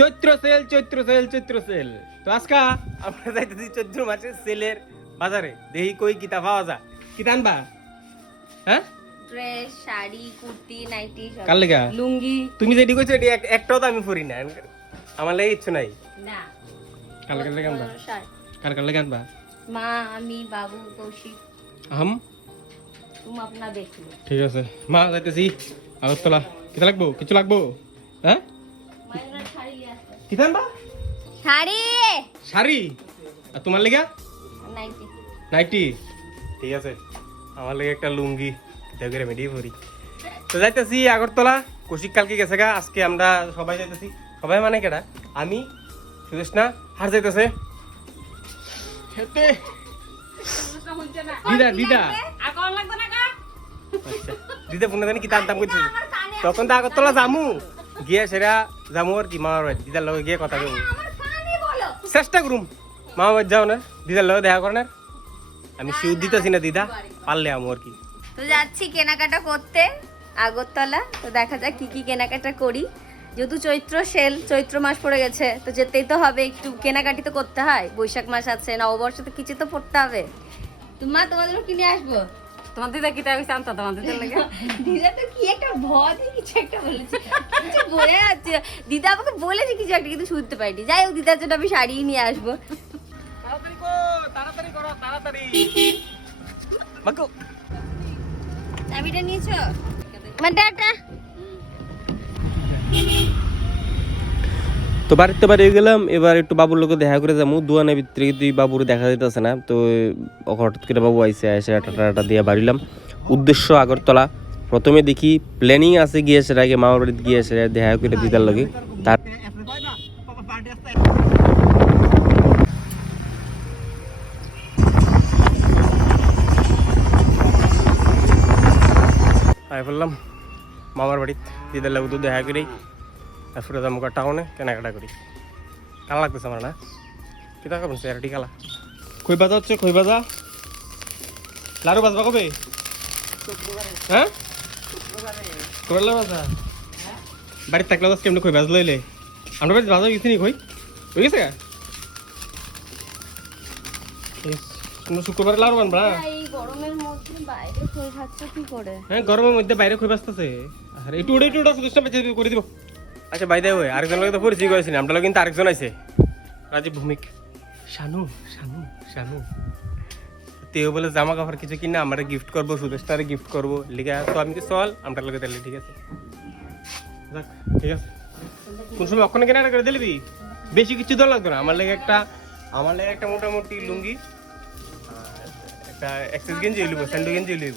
Chaitra sale Chaitra sale Chaitra sale তো আজকা আমরা যাইতেছি চৈত্র মাসের সেলের বাজারে। দেখি কই কিতা পাওয়া যায়? কিতা আনবা? হ্যাঁ? ড্রেস শাড়ি কুর্তি নাইটি লেগা? লুঙ্গি। তুমি যেটি কইছো এটি একটাও তো আমি পরি না আমার লাগে ইচ্ছু নাই। না। লেগে আনবা? কার লেগে আনবা? মা আমি বাবু কৌশিক। হাম তুমি আপনা দেখ ঠিক আছে। মা যাইতেছি। আগরতলা। কিতা লাগবো? কিছু লাগবো? হ্যাঁ? কিতা আনবা শাড়ি! শাড়ি? আর তোমার লেগা? নাইটি। নাইটি? ঠিক আছে। আমার লাগে একটা লুঙ্গি। দেখে মেডিয়ে পরি। তো যাইতেছি আগরতলা। কৌশিক কালকে গেছে গা। আজকে আমরা সবাই যাইতেছি। সবাই মানে কেডা? আমি সুদেশ না হার যাইতেছে। খেতে। দিদা দিদা। কা আচ্ছা। দিদা ফোনে জানি কি দাম দাম করছে তখন তো আগরতলা যামু। গিয়ে সেরা যামু আর কি মামার বাড়ি দিদার লগে গিয়ে কথা বলব। আমার চেষ্টা করুম। মামা বাড়ি যাও না দিদার লগে দেখা করে না আমি শিউ দিতেছি না দিদা। পারলে আমু আর কি। তো যাচ্ছি কেনাকাটা করতে আগরতলা। তো দেখা যাক কি কি কেনাকাটা করি। যেহেতু চৈত্র সেল চৈত্র মাস পড়ে গেছে তো যেতেই তো হবে। একটু কেনাকাটি তো করতে হয়। বৈশাখ মাস আছে নববর্ষ তো কিছু তো পড়তে হবে। তোমার তোমাদেরও কিনে আসব? তোমার দিদা কি তাই জানতো তোমার দিদার লাগে? দিদা তো কি একটা ভয় দিয়ে কিছু একটা বলেছে। কিছু বলে যাচ্ছে। দিদা আমাকে বলেছে কিছু একটা কিন্তু শুনতে পাইনি। যাই হোক দিদার জন্য আমি শাড়ি নিয়ে আসব। তাড়াতাড়ি কর তাড়াতাড়ি করো তাড়াতাড়ি। বাকু। চাবিটা নিয়েছো? মানে টাটা। তো বাড়িতে বাড়ি গেলাম, এবার একটু বাবুর লোকে দেখা করে যাব। দুয়ানের ভিতরে এই বাবুর দেখা যেতেছে না। তো হঠাৎ করে বাবু আইসে এসে টাটা দিয়ে বাড়িলাম। উদ্দেশ্য আগরতলা। প্রথমে দেখি প্ল্যানিং আছে গিয়ে সেটা আগে মামার বাড়িতে গিয়ে সেটা দেখা করে দিদার লগে। তার বললাম, মামার বাড়ি দিদার লাগু তো দেখা করেই। তারপরে যাব টাউনে কেনাকাটা করি। কালা লাগতেছে আমার না? কি টাকা বলছে আর কালা? খই বাজা হচ্ছে খই বাজা? লাড়ু বাজবা কবে? হ্যাঁ? কবে লাড়ু বাজা? বাড়িতে থাকলে আজকে এমনি খই বাজ লইলে আমরা বাড়িতে বাজা গেছি নি খই হয়ে গেছে শুক্রবার লাড়ু বানবা? না? এই গরমের মধ্যে বাইরে খই খাচ্ছ কি করে? হ্যাঁ গরমের মধ্যে বাইরে খুব আসতেছে আরে একটু উড়ে একটু উড়ে করে দিব। আচ্ছা বাই দেয় আরেকজন লোক তো পরিচয় করেছিলাম আমরা কিন্তু আরেকজন আছে। রাজীব ভৌমিক। শানু শানু শানু। তেও বলে জামা কাপড় কিছু কিনা, আমরা গিফট করব, সুদেশটারে গিফট করব। লিখে, তো আমি কি চল? আমরা লোকে তাহলে ঠিক আছে। যাক, ঠিক আছে। কোন সময় অক্ষণে কেনাটা করে দিলি বেশি কিছু তো লাগতো না। আমার লাগে একটা, আমার লাগে একটা মোটামুটি লুঙ্গি একটা এক্সেস গেঞ্জি লইব স্যান্ডো গেঞ্জি লইব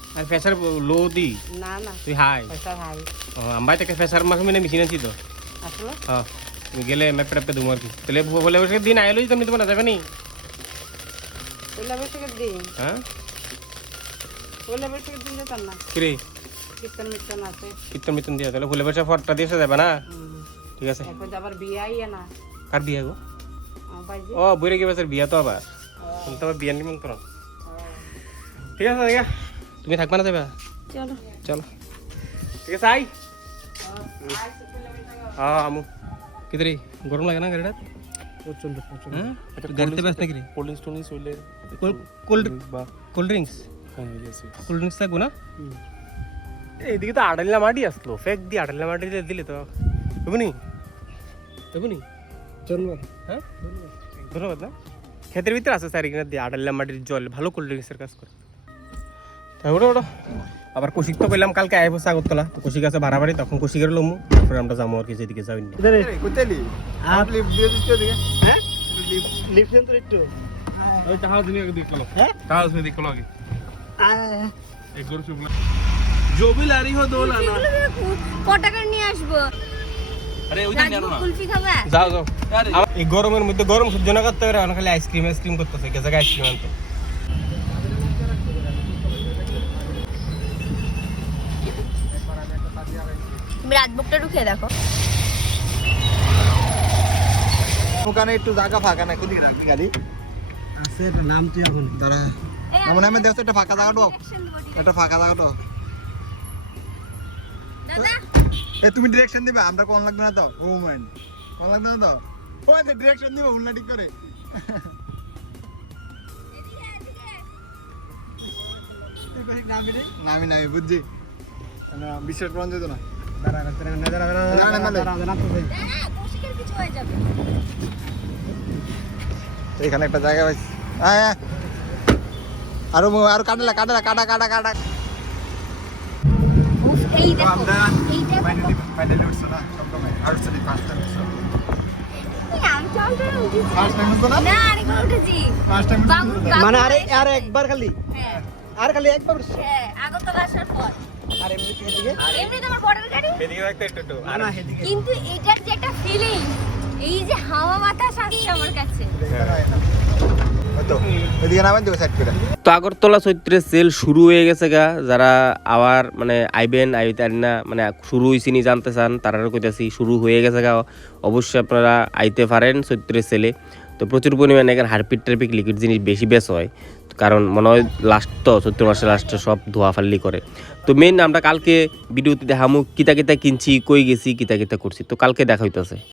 আর প্রেসার লো দি না না তুই হাই পয়সা ভাই আমার থেকে প্রেসার মাসে মিনে মেশিন আছি তো আসলো হ্যাঁ তুমি গেলে ম্যাপ ট্যাপকে দুমো আর কি তাহলে পহিলা বসে দিন আইলোই তুমি তোমার যাবে নি পয়লা বৈশাখের দিন হ্যাঁ পয়লা বৈশাখের দিন যেতাম না কিরে কীর্তন মির্তন আছে কীর্তন মিতন দিয়ে তাহলে ফুলে বসে ফটটা দিয়ে যাবে না ঠিক আছে যে আবার বিয়ে আইয়া না কার বিয়ে গো ও বইরে কি বছর বিয়া তো আবার তুমি তো আবার নিমন্ত্রণ ঠিক আছে দেখা তুমি থাকবা না যাবে চলো। চলো। ঠিক আছে আই হ্যাঁ আমু। কিতরি গরম লাগে না গাড়িটা প্রচণ্ড প্রচণ্ড হ্যাঁ? গাড়িতে ব্যস্ত নাকি? কোল্ড ড্রিঙ্কস ড্রিঙ্কস হইলে কোল্ড বা কোল্ড ড্রিঙ্কস হ্যাঁ কোল্ড ড্রিঙ্কস থাকব না? এইদিকে তো আড়াল্লা মাটি আসলো। ফেক দিয়ে আড়াল্লা মাটি দিলে তো। বুনি বুনি ধন্যবাদ। হ্যাঁ? ধন্যবাদ। না? ক্ষেতের ভিতরে আছে স্যার এখানে দিয়ে আড়াল্লা মাটির জল ভালো কোল্ড ড্রিঙ্কসের কাজ করে। ওটা ওটা। আবার কুশিক তো পেলাম কালকে আইব সাগরতলা কুশিক আছে বাড়াবাড়ি তখন কৌশিকের লমু তারপরে আমরা যাব আর কি যেদিকে যাই গরমের মধ্যে গরম সহ্য না করতে পারে খালি আইসক্রিম আইসক্রিম করতেছে গেছে আইসক্রিম আনতে? তুমি রাজভোগটা ঢুকিয়ে দেখো। ওখানে একটু জায়গা ফাঁকা না কোদিকে রাখবি গাড়ি আছে নাম তুই এখন? তারা এই আমার নামে দেখছ একটা ফাঁকা জায়গাটা একটা ফাঁকা জায়গাটা দাদা? এ তুমি ডিরেকশন দিবে আমরা কোন লাগবে না তো? ও মাইন্ড কোন লাগবে না তো? ও যে ডিরেকশন দিবে উল্টা ঠিক করে। নামি নামি বুঝছি না বিশ্বাস করা যেত না। না, না, না, না। দাদা কৌশিকের কিছু হয়ে যাবে তো এখানে একটা জায়গা পাইছি। হ্যাঁ হ্যাঁ আরও আরও কাটলা কাটলা কাটা কাটা কাটা। মানে আরে। আর একবার খালি। হ্যাঁ। আর খালি একবার হ্যাঁ আগরতলা আসার পর। আর এমনি থেকে দিকে এমনি তোমার বড়ের গাড়ি? এদিকে রাখতে একটু একটু আর। এদিকে। কিন্তু এটার যে একটা ফিলিং এই যে হাওয়া বাতাস আসছে আমার কাছে। তো করে। তো আগরতলা চৈত্রের সেল শুরু হয়ে গেছে গা। যারা আবার মানে আইবেন আইতে না মানে শুরু হয়েছে নি জানতে চান তারা কইতাছি শুরু হয়ে গেছে গা। অবশ্যই আপনারা আইতে পারেন চৈত্রের সেলে তো প্রচুর পরিমাণে এখানে হারপিক টারপিক লিকুইড জিনিস বেশি বেশ হয়। কারণ মনে হয় লাস্ট তো চৈত্র মাসে লাস্টে সব ধোয়া ফাল্লি করে। তো মেন আমরা কালকে ভিডিওতে দেখামু, কিতা কিতা কিনছি, কই গেছি, কিতা কিতা করছি। তো কালকে দেখা হইতেছে।